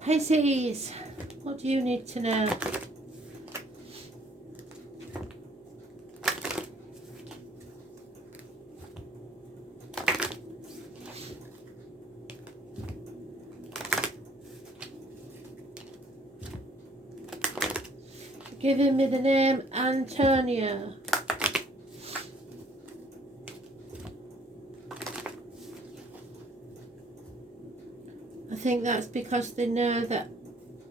Pisces, what do you need to know? Giving me the name Antonia. I think that's because they know that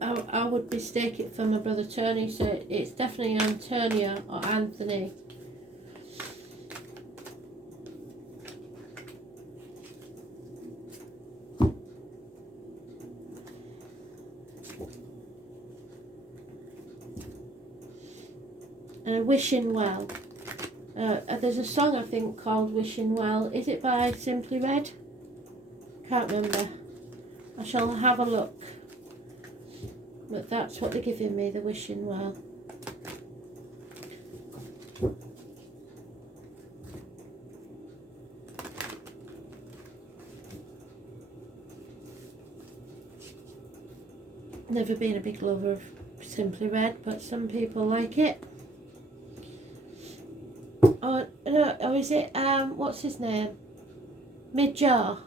I would mistake it for my brother Tony, so it's definitely Antonia or Anthony. And Wishing Well. There's a song I think called Wishing Well. Is it by Simply Red? Can't remember. I shall have a look. But that's what they're giving me, the Wishing Well. Never been a big lover of Simply Red, but some people like it. Oh, no, or is it, what's his name? Mid-Jar?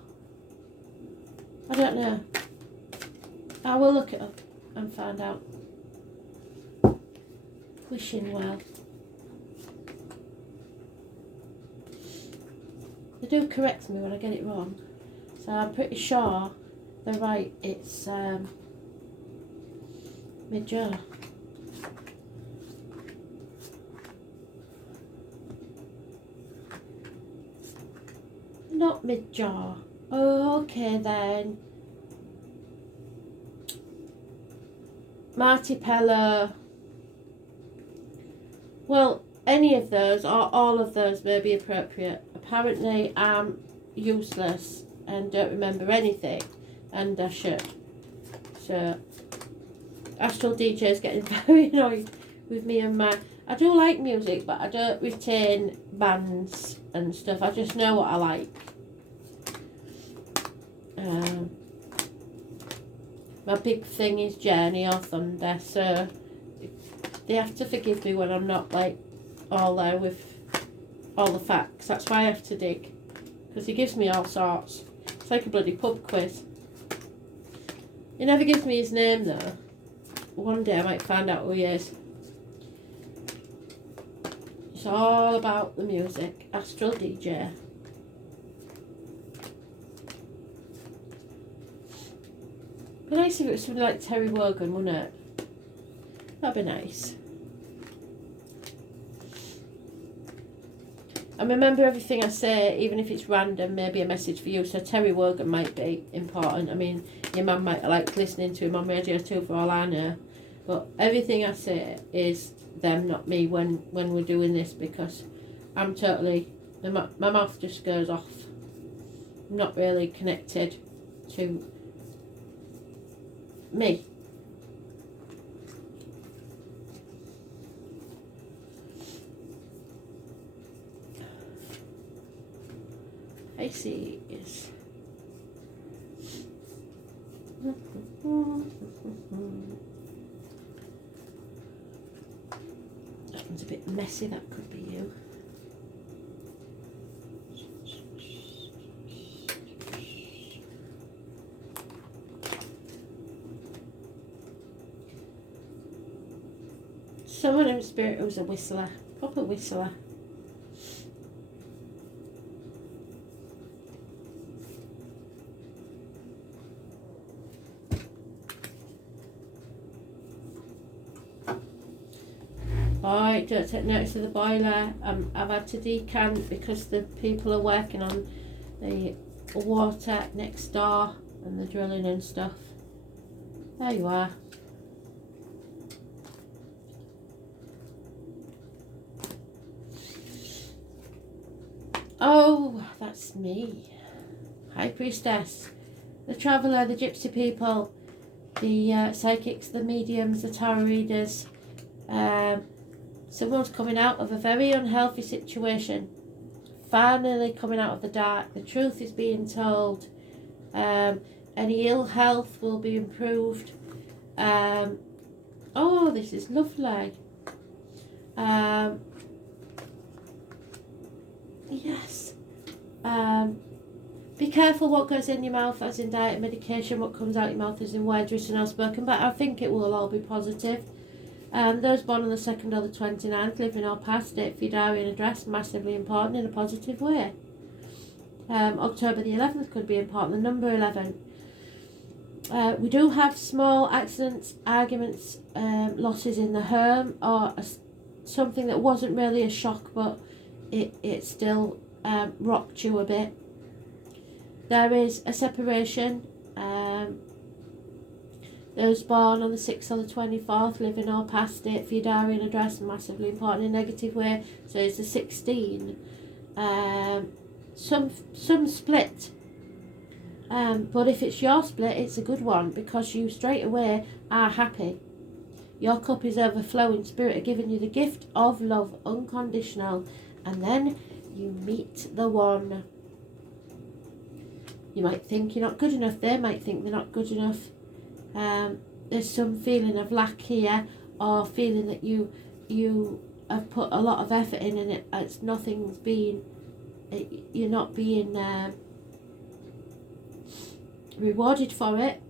I don't know. I will look it up and find out. Wishing Well. They do correct me when I get it wrong, so I'm pretty sure they're right. It's Mid-Jar. Not Mid-Jar. Oh, okay then. Marty Peller. Well, any of those or all of those may be appropriate. Apparently I'm useless and don't remember anything, and I should. So Astral DJ is getting very annoyed with me and my... I do like music, but I don't retain bands and stuff. I just know what I like. My big thing is Journey or Thunder, so they have to forgive me when I'm not like all there with all the facts. That's why I have to dig, because he gives me all sorts. It's like a bloody pub quiz. He never gives me his name though. One day I might find out who he is. It's all about the music. Astral DJ. It'd be nice if it was something like Terry Wogan, wouldn't it? That'd be nice. I remember everything I say, even if it's random, maybe a message for you. So Terry Wogan might be important. I mean, your mum might like listening to him on radio too, for all I know. But everything I say is them, not me, when we're doing this, because I'm totally... My mouth just goes off. I'm not really connected to me. Pisces. That one's a bit messy, that could be you. Someone in spirit who's a whistler, proper whistler. Alright, don't take notice of the boiler. I've had to decant because the people are working on the water next door and the drilling and stuff. There you are. Oh, that's me. High Priestess. The Traveller, the Gypsy people, the psychics, the mediums, the tarot readers. Someone's coming out of a very unhealthy situation. Finally coming out of the dark. The truth is being told. Any ill health will be improved. Oh, this is lovely. Yes. Be careful what goes in your mouth, as in diet and medication. What comes out your mouth is in words written or spoken, but I think it will all be positive. Those born on the 2nd or the 29th, living or past, date for your diary and address, massively important in a positive way. October the 11th could be important, the number 11. We do have small accidents, arguments, losses in the home, or something that wasn't really a shock, but it still rocked you a bit. There is a separation. Those born on the 6th or the 24th, living or past it, for your diary and address, massively important in a negative way. So it's the 16. Some split. But if it's your split, it's a good one, because you straight away are happy. Your cup is overflowing. Spirit are giving you the gift of love, unconditional. And then you meet the one. You might think you're not good enough. They might think they're not good enough. There's some feeling of lack here, or feeling that you have put a lot of effort in, and you're not being rewarded for it.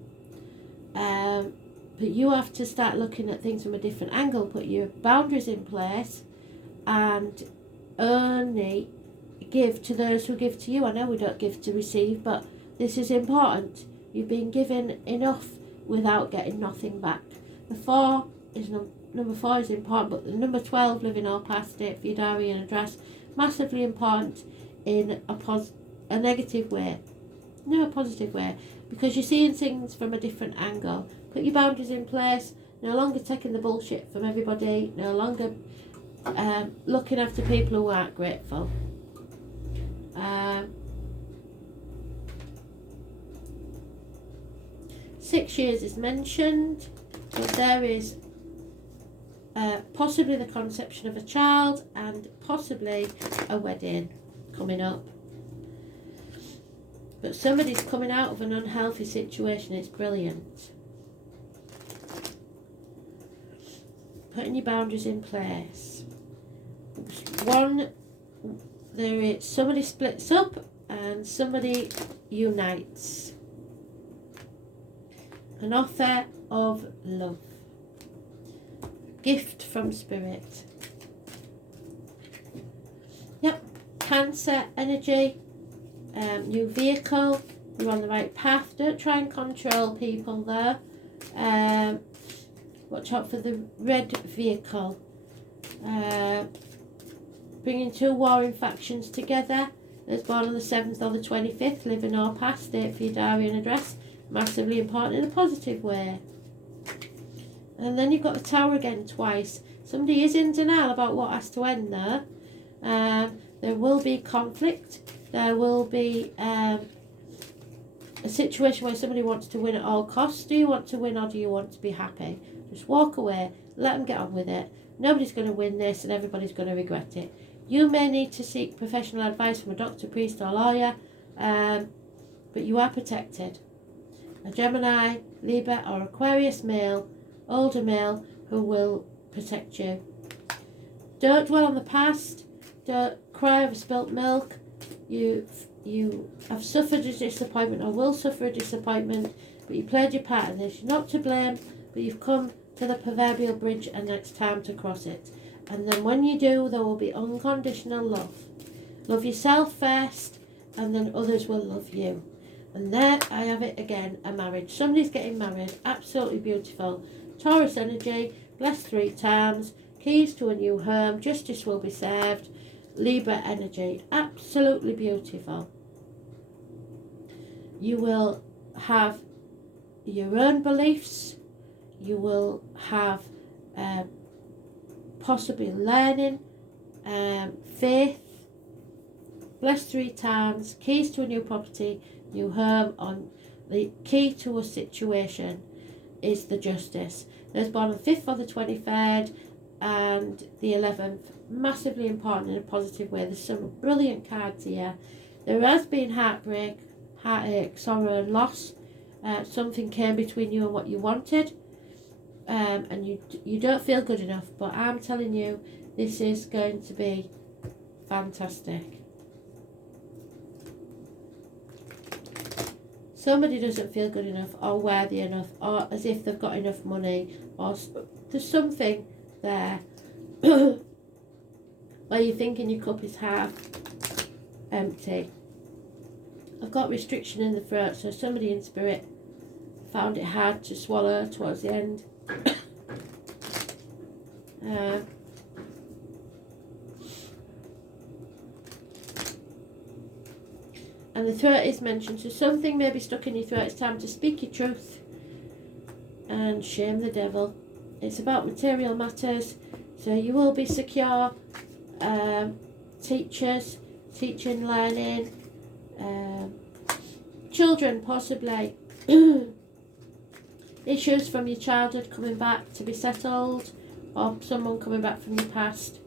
But you have to start looking at things from a different angle. Put your boundaries in place, and only give to those who give to you. I know we don't give to receive, but this is important. You've been given enough without getting nothing back. The 4 is number 4 is important, but the number 12, living or past it, for your diary and address, massively important in a negative way. No, a positive way, because you're seeing things from a different angle. Put your boundaries in place. No longer taking the bullshit from everybody. No longer looking after people who aren't grateful. 6 years is mentioned, but there is possibly the conception of a child and possibly a wedding coming up. But somebody's coming out of an unhealthy situation. It's brilliant. Putting your boundaries in place. Somebody splits up and somebody unites. An offer of love. Gift from Spirit. Yep. Cancer energy. New vehicle. You're on the right path. Don't try and control people there. Watch out for the red vehicle. Bringing 2 warring factions together. Those born on the 7th or the 25th, living or past, date for your diary and address. Massively important in a positive way. And then you've got the Tower again twice. Somebody is in denial about what has to end there. There will be conflict. There will be a situation where somebody wants to win at all costs. Do you want to win, or do you want to be happy? Just walk away. Let them get on with it. Nobody's going to win this, and everybody's going to regret it. You may need to seek professional advice from a doctor, priest or lawyer, but you are protected. A Gemini, Libra or Aquarius male, older male, who will protect you. Don't dwell on the past. Don't cry over spilt milk. You have suffered a disappointment or will suffer a disappointment, but you played your part in this. You're not to blame, but you've come to the proverbial bridge and it's time to cross it. And then when you do, there will be unconditional love. Love yourself first, and then others will love you. And there I have it again, a marriage. Somebody's getting married. Absolutely beautiful. Taurus energy, blessed 3 times. Keys to a new home. Justice will be served. Libra energy. Absolutely beautiful. You will have your own beliefs. You will have possibly learning, faith. Blessed 3 times. Keys to a new property. New home. On the key to a situation is the justice. Those born on the 5th or the 23rd and the 11th, massively important in a positive way. There's some brilliant cards here. There has been heartbreak, heartache, sorrow and loss, Something came between you and what you wanted, and you don't feel good enough. But I'm telling you, this is going to be fantastic. Somebody doesn't feel good enough or worthy enough or as if they've got enough money, or there's something there where you're thinking your cup is half empty. I've got restriction in the throat, so somebody in spirit found it hard to swallow towards the end. And the throat is mentioned, so something may be stuck in your throat. It's time to speak your truth and shame the devil. It's about material matters, so you will be secure. Teachers, teaching, learning, children possibly. Issues from your childhood coming back to be settled, or someone coming back from your past.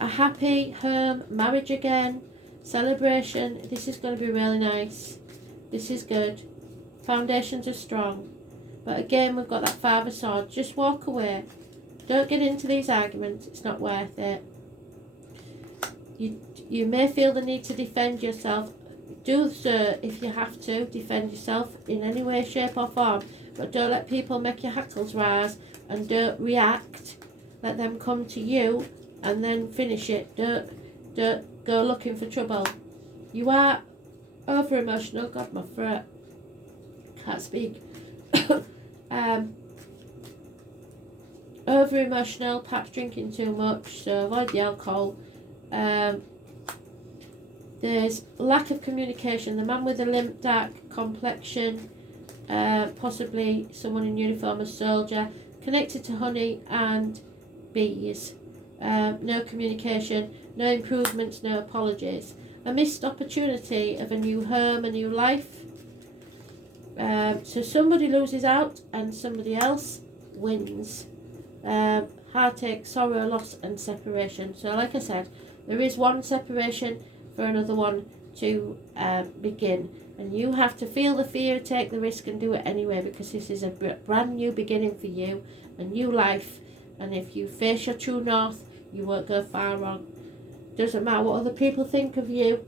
A happy home, marriage again, celebration. This is going to be really nice. This is good. Foundations are strong. But again, we've got that Five of Swords. Just walk away. Don't get into these arguments. It's not worth it. You may feel the need to defend yourself. Do so if you have to. Defend yourself in any way, shape or form. But don't let people make your hackles rise, and don't react. Let them come to you and then finish it. Don't go looking for trouble. You are over emotional. God, my throat. Can't speak. Over emotional, perhaps drinking too much, so avoid the alcohol. There's lack of communication. The man with the limp, dark complexion, possibly someone in uniform, a soldier, connected to honey and bees. No communication, no improvements, no apologies. A missed opportunity of a new home, a new life. So somebody loses out and somebody else wins. Heartache, sorrow, loss and separation. So like I said, there is one separation for another one to begin, and you have to feel the fear, take the risk and do it anyway, because this is a brand new beginning for you, a new life. And if you face your true north, you won't go far wrong. Doesn't matter what other people think of you.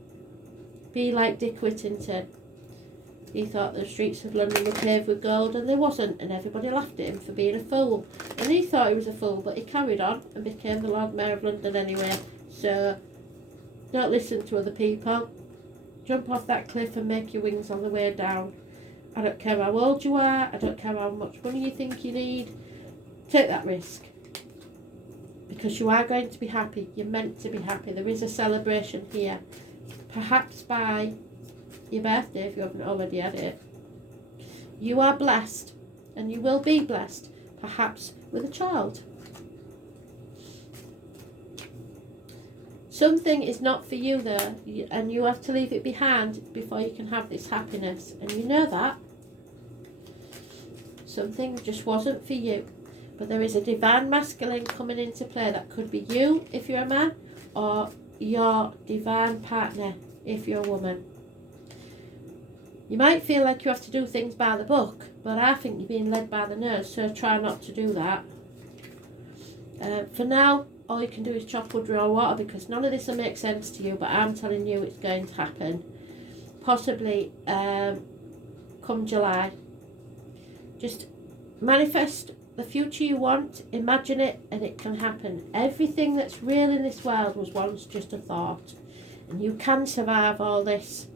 Be like Dick Whittington. He thought the streets of London were paved with gold, and they wasn't, and everybody laughed at him for being a fool. And he thought he was a fool, but he carried on and became the Lord Mayor of London anyway. So don't listen to other people. Jump off that cliff and make your wings on the way down. I don't care how old you are, I don't care how much money you think you need. Take that risk, because you are going to be happy. You're meant to be happy. There is a celebration here, perhaps by your birthday if you haven't already had it. You are blessed, and you will be blessed, perhaps with a child. Something is not for you though, and you have to leave it behind before you can have this happiness, and you know that. Something just wasn't for you. But there is a divine masculine coming into play. That could be you if you're a man, or your divine partner if you're a woman. You might feel like you have to do things by the book, but I think you're being led by the nose, so try not to do that. For now, all you can do is chop wood, draw water, because none of this will make sense to you, but I'm telling you it's going to happen. Possibly come July. Just manifest the future you want, imagine it, and it can happen. Everything that's real in this world was once just a thought, and you can survive all this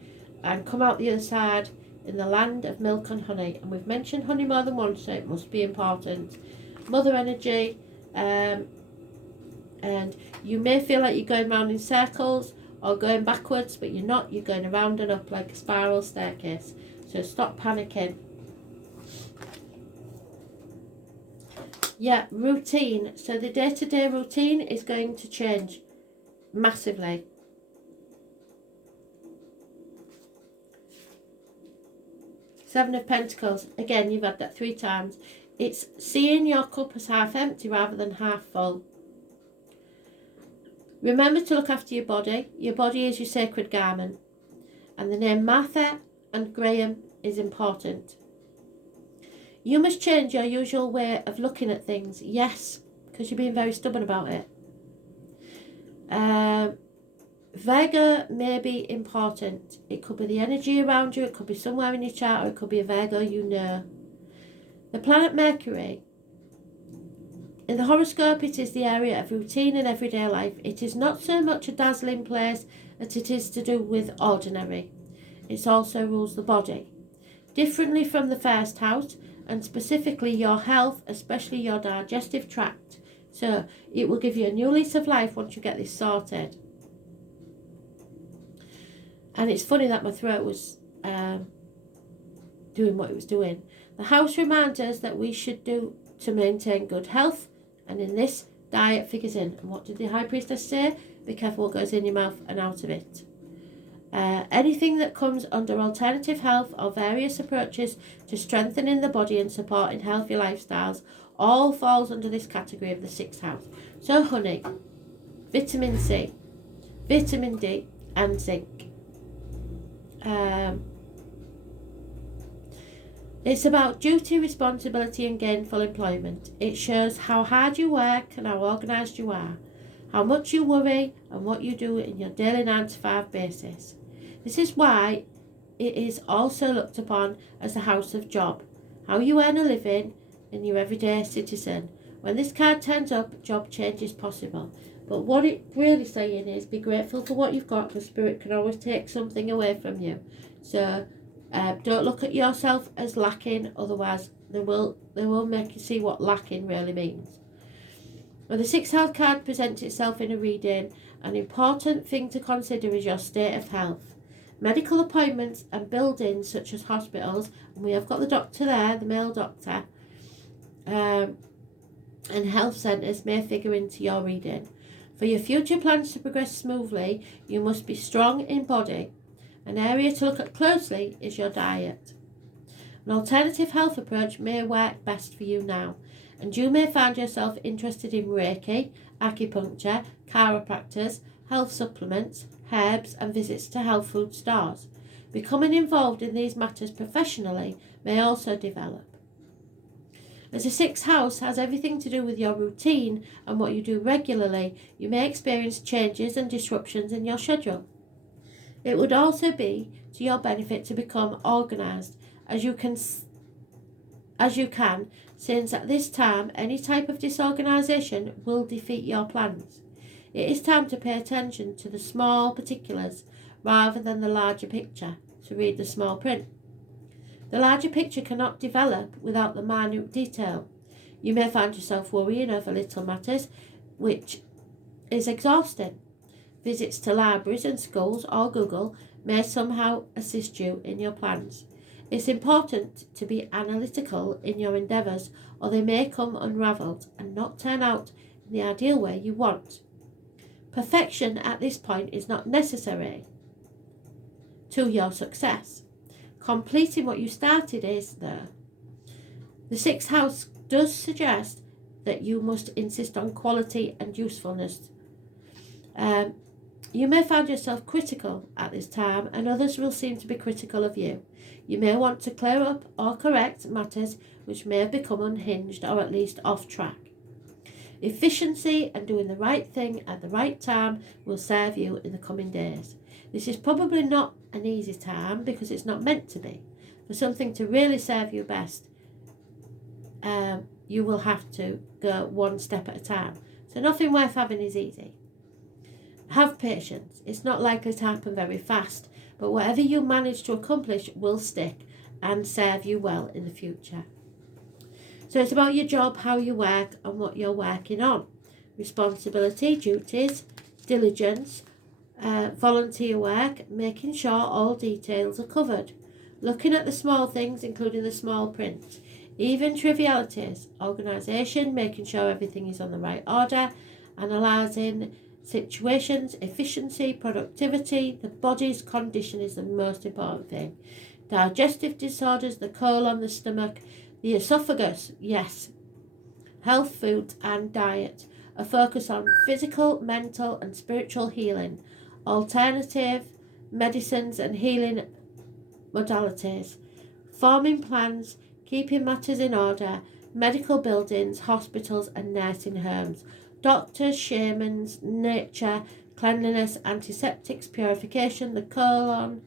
and come out the other side in the land of milk and honey. And we've mentioned honey more than once, so it must be important. Mother energy, and you may feel like you're going round in circles or going backwards, but you're not. You're going around and up like a spiral staircase, so stop panicking. Yeah, routine. So the day-to-day routine is going to change massively. Seven of Pentacles. Again, you've had that 3 times. It's seeing your cup as half empty rather than half full. Remember to look after your body. Your body is your sacred garment. And the name Martha and Graham is important. You must change your usual way of looking at things. Yes, because you're being very stubborn about it. Virgo may be important. It could be the energy around you. It could be somewhere in your chart, or it could be a Virgo you know. The planet Mercury. In the horoscope, it is the area of routine and everyday life. It is not so much a dazzling place as it is to do with ordinary. It also rules the body. Differently from the first house, and specifically your health, especially your digestive tract. So it will give you a new lease of life once you get this sorted. And it's funny that my throat was doing what it was doing. The house reminds us that we should do to maintain good health, and in this, diet figures in. And what did the High Priestess say? Be careful what goes in your mouth and out of it. Anything that comes under alternative health or various approaches to strengthening the body and supporting healthy lifestyles all falls under this category of the 6th house. So honey, vitamin C, vitamin D and zinc. It's about duty, responsibility and gainful employment. It shows how hard you work and how organised you are, how much you worry and what you do in your daily 9 to 5 basis. This is why it is also looked upon as the house of job, how you earn a living in your everyday citizen. When this card turns up, job change is possible. But what it's really saying is be grateful for what you've got, because Spirit can always take something away from you. So don't look at yourself as lacking, otherwise they will make you see what lacking really means. When the 6th house card presents itself in a reading, an important thing to consider is your state of health. Medical appointments and buildings such as hospitals, and we have got the doctor there, the male doctor, and health centres may figure into your reading. For your future plans to progress smoothly, you must be strong in body. An area to look at closely is your diet. An alternative health approach may work best for you now, and you may find yourself interested in Reiki, acupuncture, chiropractors, health supplements, herbs and visits to health food stores. Becoming involved in these matters professionally may also develop. As the 6th house has everything to do with your routine and what you do regularly, you may experience changes and disruptions in your schedule. It would also be to your benefit to become organised as you can, since at this time any type of disorganisation will defeat your plans. It is time to pay attention to the small particulars rather than the larger picture, to read the small print. The larger picture cannot develop without the minute detail. You may find yourself worrying over little matters, which is exhausting. Visits to libraries and schools or Google may somehow assist you in your plans. It's important to be analytical in your endeavours, or they may come unravelled and not turn out in the ideal way you want. Perfection at this point is not necessary to your success. Completing what you started is, though. The 6th house does suggest that you must insist on quality and usefulness. You may find yourself critical at this time, and others will seem to be critical of you. You may want to clear up or correct matters which may have become unhinged or at least off track. Efficiency and doing the right thing at the right time will serve you in the coming days. This is probably not an easy time because it's not meant to be. For something to really serve you best, you will have to go one step at a time. So nothing worth having is easy. Have patience. It's not likely to happen very fast, but whatever you manage to accomplish will stick and serve you well in the future. So it's about your job, how you work and what you're working on. Responsibility, duties, diligence, volunteer work, making sure all details are covered. Looking at the small things, including the small print. Even trivialities, organisation, making sure everything is on the right order, analysing situations, efficiency, productivity. The body's condition is the most important thing. Digestive disorders, the colon, the stomach, the esophagus, yes. Health foods and diet. A focus on physical, mental and spiritual healing. Alternative medicines and healing modalities. Forming plans, keeping matters in order, medical buildings, hospitals and nursing homes, doctors, shamans, nature, cleanliness, antiseptics, purification, the colon,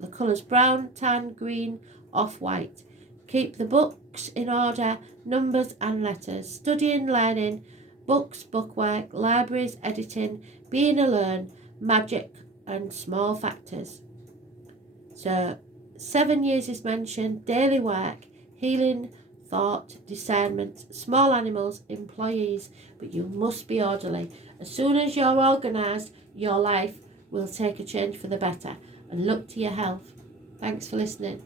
the colours brown, tan, green, off-white. Keep the books in order, numbers and letters, studying, learning, books, bookwork, libraries, editing, being alone, magic and small factors. So 7 years is mentioned, daily work, healing, thought, discernment, small animals, employees, but you must be orderly. As soon as you're organised, your life will take a change for the better. And look to your health. Thanks for listening.